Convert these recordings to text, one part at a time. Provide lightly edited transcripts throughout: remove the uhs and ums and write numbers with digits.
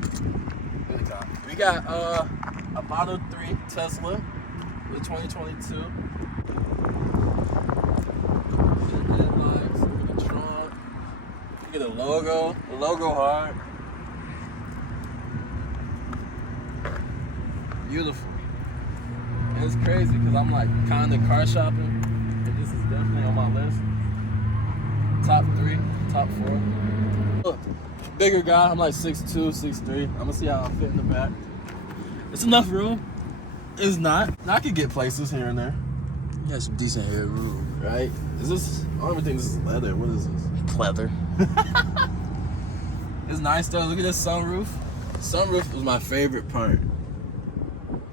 though. Good car. We got a Model 3 Tesla with 2022. Headlights, look at the trunk. Look at the logo. The logo hard. Beautiful. And it's crazy because I'm like kind of car shopping, and this is definitely on my list. Top 3, top 4. Look, bigger guy. I'm like 6'2", 6'3". I'm gonna see how I fit in the back. It's enough room. It's not. I could get places here and there. You got some decent hair room. Right? Is this? I don't even think this is leather. What is this? Leather. It's nice though. Look at this sunroof. Sunroof was my favorite part.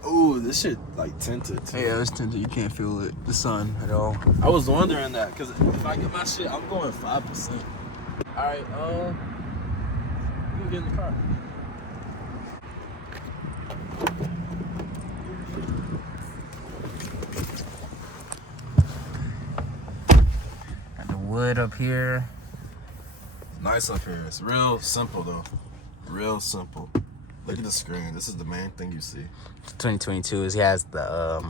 Ooh, this shit like tinted too. Yeah, it's tinted. You can't feel it, the sun at all. I was wondering that because if I get my shit, I'm going 5%. All right, we can get in the car. Got the wood up here. Nice up here. It's real simple though. Real simple. Look at the screen. This is the main thing you see. 2022 is he has the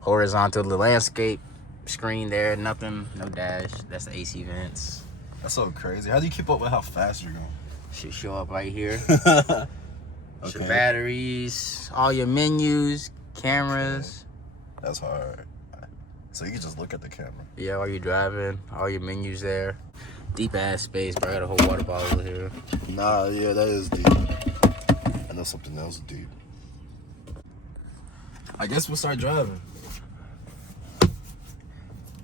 horizontal, the landscape screen there. Nothing, no dash. That's the AC vents. That's so crazy. How do you keep up with how fast you're going? Should show up right here. Okay. Your batteries, all your menus, cameras. That's hard. So you can just look at the camera. Yeah, while you're driving, all your menus there. Deep ass space, bro. I got a whole water bottle here. Nah, yeah, that is deep. I know something else deep. I guess we'll start driving.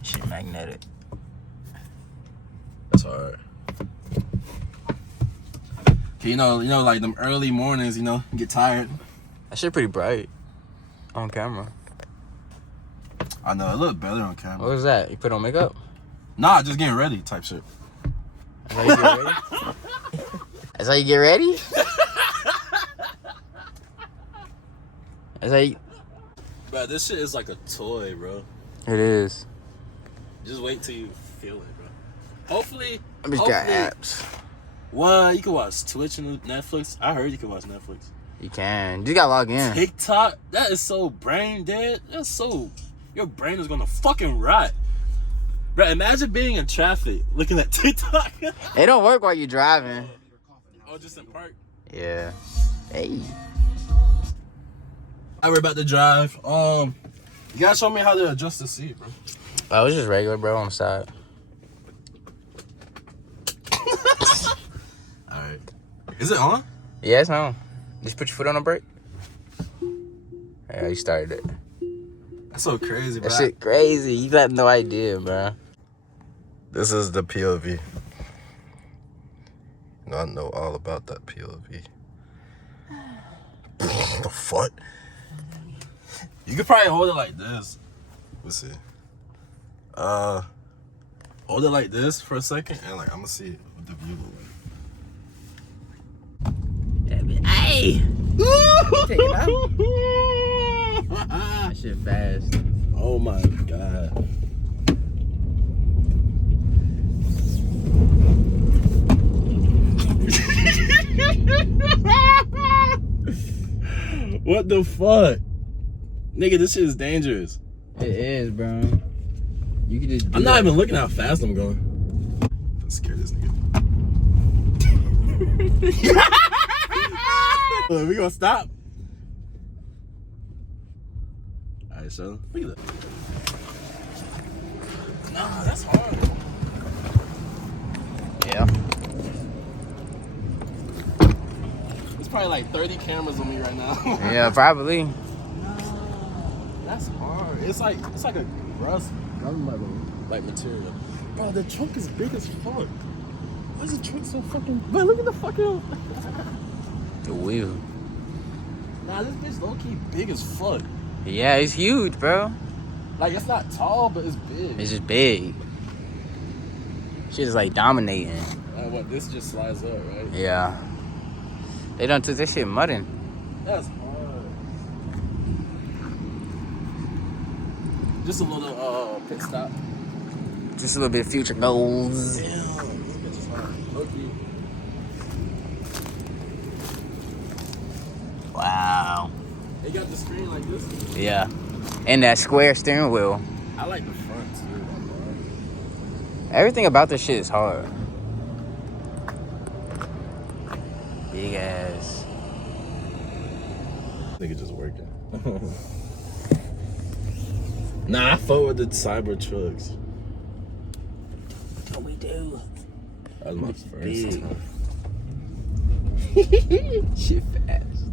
Shit magnetic. That's hard. Okay, you know, like them early mornings, you get tired. That shit pretty bright on camera. I know, it looked better on camera. What was that? You put on makeup? Nah, just getting ready type shit. That's how you get ready? That's how you get ready? That's how you... Bro, this shit is like a toy, bro. It is. Just wait till you feel it, bro. Hopefully, I just got apps. What? You can watch Twitch and Netflix. I heard you can watch Netflix. You can. You just gotta log in. TikTok? That is so brain dead. That's so... Your brain is gonna fucking rot. Bro, imagine being in traffic looking at TikTok. It don't work while you're driving. Oh, just in park? Yeah. Hey. Alright, we're about to drive. You gotta show me how to adjust the seat, bro. Oh, it's just regular, bro, on the side. Alright. Is it on? Yeah, it's on. Just put your foot on the brake. Yeah, you started it. That's so crazy, bro. That shit crazy. You got no idea, bro. This is the POV. I know all about that POV. What the fuck? You could probably hold it like this. Let's see. Hold it like this for a second, and like I'm gonna see what the view will be. Hey! Take it out. That shit fast. Oh my god. What the fuck? Nigga, this shit is dangerous. It is, bro. You can just. I'm not even looking how fast I'm going. Let's scare this nigga. We gonna stop? Alright, so look at that. Nah, that's hard. Yeah. There's probably like 30 cameras on me right now. Yeah, probably. That's hard. It's like a rust like material. Bro, the trunk is big as fuck. Why is the trunk so fucking? Bro, look at the fucking. The wheel. Nah, this bitch low key big as fuck. Yeah, it's huge, bro. Like it's not tall, but it's big. It's just big. Shit is like dominating. What? This just slides up, right? Yeah. They done took this shit mudding. That's hard. Just a little pit stop. Just a little bit of future goals. Damn, this bitch is hard. Okay. It got the screen like this. Yeah. And that square steering wheel. I like the front too. Everything about this shit is hard. Big ass. I think it's just working. Nah, I fuck with the cyber trucks. What we do? That was my Big. first. Shit fast.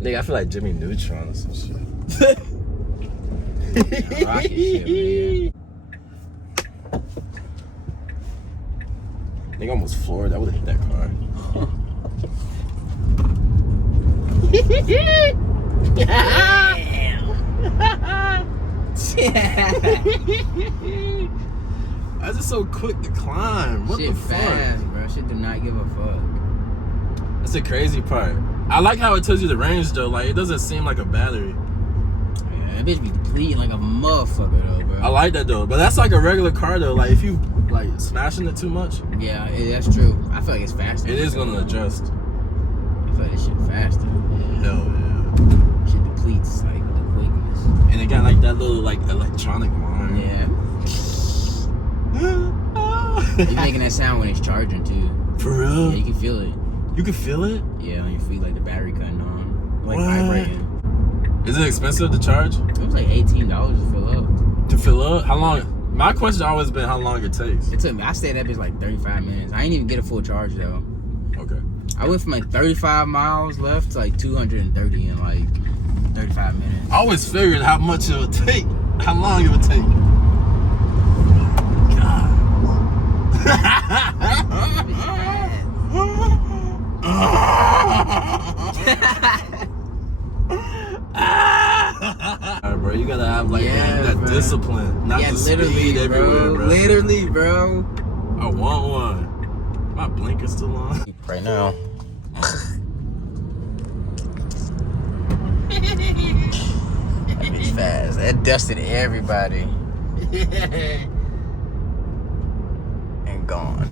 Nigga, I feel like Jimmy Neutron or some shit. Rocket shit, Nigga almost floored. I would have hit that car. That's just so quick to climb. What Shit the fuck? fast, bro. Shit do not give a fuck. That's the crazy part. I like how it tells you the range though. Like it doesn't seem like a battery. Yeah, that bitch be depleting like a motherfucker though, bro. I like that though. But that's like a regular car though. Like if you like smashing it too much, Yeah, that's true. I feel like it's faster. it is gonna adjust. I feel like this shit faster. Hell yeah. Shit depletes like with the quickness. And it got like that little like electronic line. Yeah. It's making that sound when it's charging too. For real? Yeah, you can feel it. You can feel it? Yeah, on your feet, like the battery cutting on. Like What? vibrating. Is it expensive to charge? It was like $18 to fill up. To fill up? How long? My question always been how long it takes. It took me, I stayed that bitch like 35 minutes. I didn't even get a full charge though. Okay. I went from like 35 miles left to like 230 in like 35 minutes. I always figured how much it would take. How long it would take. Alright, bro, you gotta have like that bro. discipline, not Yeah, the literally, speed everywhere, bro. Literally, bro. I want one. My blinker's still on. Right now. That bitch fast. That dusted everybody. And gone.